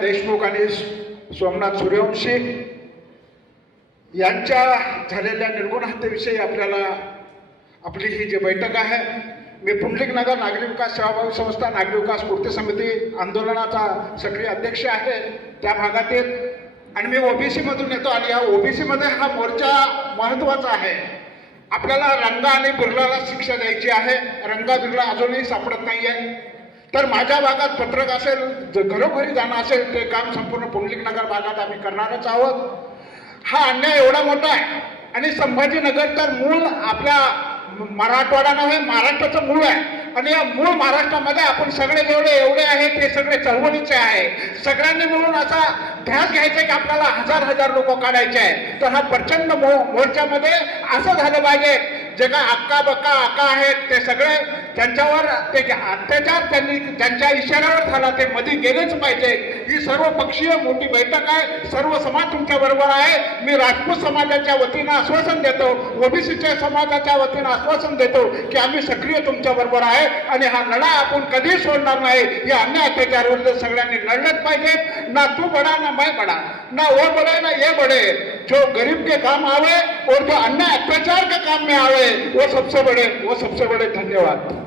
देशमुख आणि सोमनाथ सूर्यवंशी यांच्या झालेल्या निर्गुण हत्येविषयी आपली ही जी बैठक आहे, मी पुंडलिक नगर नागरी विकास सेवाभावी संस्था नागरी विकास पूर्ती समिती आंदोलनाचा सक्रिय अध्यक्ष आहे त्या भागातील, आणि मी ओबीसी मधून येतो. आणि या ओबीसी मध्ये हा मोर्चा महत्त्वाचा आहे. आपल्याला रंगा आणि बिर्लाला शिक्षा द्यायची आहे. रंगा बिर्ला अजूनही सापडत नाही आहे. तर माझ्या भागात पत्रक असेल, घरोघरी जाणं असेल, ते काम संपूर्ण पुंडलिक नगर भागात आम्ही करणारच आहोत. हा अन्याय एवढा मोठा आहे आणि संभाजीनगर तर मूळ आपल्या मराठवाडा नव्हे, महाराष्ट्राचं मूळ आहे. आणि या मूळ महाराष्ट्रामध्ये आपण सगळे जेवढे एवढे आहेत ते सगळे चळवळीचे आहे. सगळ्यांनी मिळून असा ध्यास घ्यायचा की आपल्याला हजार हजार लोक काढायचे आहे. तर हा प्रचंड मोर्चामध्ये असं झालं पाहिजे, जे काय अक्का बक्का अक्का आहेत ते सगळे त्यांच्यावर ते अत्याचार त्यांनी ज्यांच्या इशाऱ्यावर झाला ते मध्ये गेलेच पाहिजे. ही सर्व पक्षीय मोठी बैठक आहे. सर्व समाज तुमच्या बरोबर आहे. मी राजपूत समाजाच्या वतीनं आश्वासन देतो, ओबीसीच्या समाजाच्या वतीनं आश्वासन देतो की आम्ही सक्रिय तुमच्या बरोबर आहे आणि हा लढा आपण कधी सोडणार नाही. या अन्याय अत्याचार विरुद्ध सगळ्यांनी लढलंच पाहिजे. ना तू बडा ना मैं बडा, ना वो बड़े ना ये बड़े. जो गरीब के काम आवे और जो अन्याय अत्याचार के काम में आवे वो सबसे बड़े. धन्यवाद.